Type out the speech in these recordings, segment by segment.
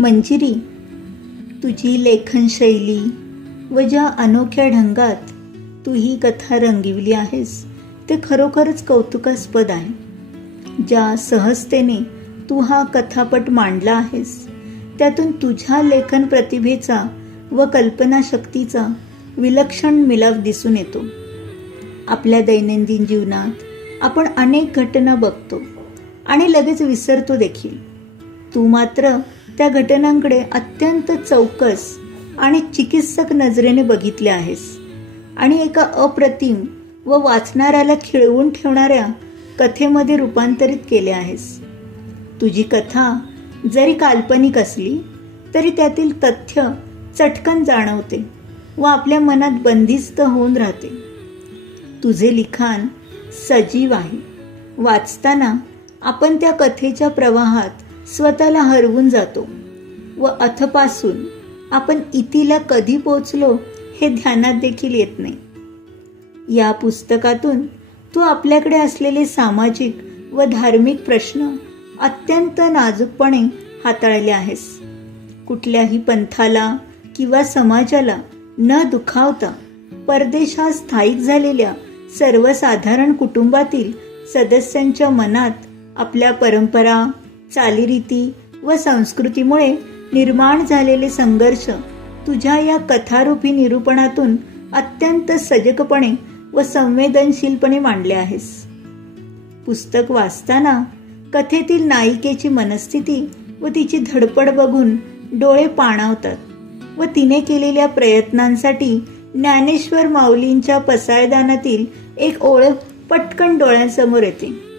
मंजिरी, तुझी लेखनशैली व ज्या अनोख्या ढंगात तू ही कथा रंगविली आहेस ते खरोखरच कौतुकास्पद आहे. ज्या सहजतेने तू हा कथापट मांडला आहेस त्यातून तुझ्या लेखन प्रतिभेचा व कल्पनाशक्तीचा विलक्षण मिलाफ दिसून येतो. आपल्या दैनंदिन जीवनात आपण अनेक घटना बघतो आणि लगेच विसरतो देखील. तू मात्र त्या घटनांकडे अत्यंत चौकस आणि चिकित्सक नजरेने बघितले आहेस आणि एका अप्रतिम व वाचणाऱ्याला खिळवून ठेवणाऱ्या कथेमध्ये रूपांतरित केले आहेस. तुझी कथा जरी काल्पनिक असली तरी त्यातील तथ्य चटकन जाणवते व आपल्या मनात बंदिस्त होऊन राहते. तुझे लिखाण सजीव आहे. वाचताना आपण त्या कथेच्या प्रवाहात स्वतःला हरवून जातो व अथपासून आपण इतीला कधी पोचलो हे ध्यानात देखील येत नाही. या पुस्तकातून तू आपल्याकडे असलेले सामाजिक व धार्मिक प्रश्न अत्यंत नाजूकपणे हाताळले आहेस. कुठल्याही पंथाला किंवा समाजाला न दुखावता परदेशात स्थायिक झालेल्या सर्वसाधारण कुटुंबातील सदस्यांच्या मनात आपल्या परंपरा, चालीरीती व संस्कृतीमुळे निर्माण झालेले संघर्ष तुझ्या या कथारूपी निरूपणातून अत्यंत सजगपणे व संवेदनशीलपणे मांडले आहेस. पुस्तक वाचताना कथेतील नायिकेची मनस्थिती व तिची धडपड बघून डोळे पाणावतात व तिने केलेल्या प्रयत्नांसाठी ज्ञानेश्वर माऊलींच्या पसायदानातील एक ओळ पटकन डोळ्यांसमोर येते.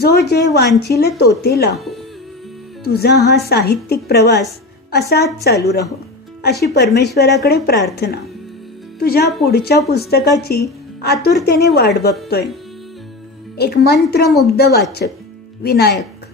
जो जे वांचिल तोते लाहो. तुझा हा साहित्यिक प्रवास असाच चालू राहो अशी परमेश्वराकडे प्रार्थना. तुझ्या पुढच्या पुस्तकाची आतुरतेने वाट बघतोय. एक मंत्रमुग्ध वाचक, विनायक.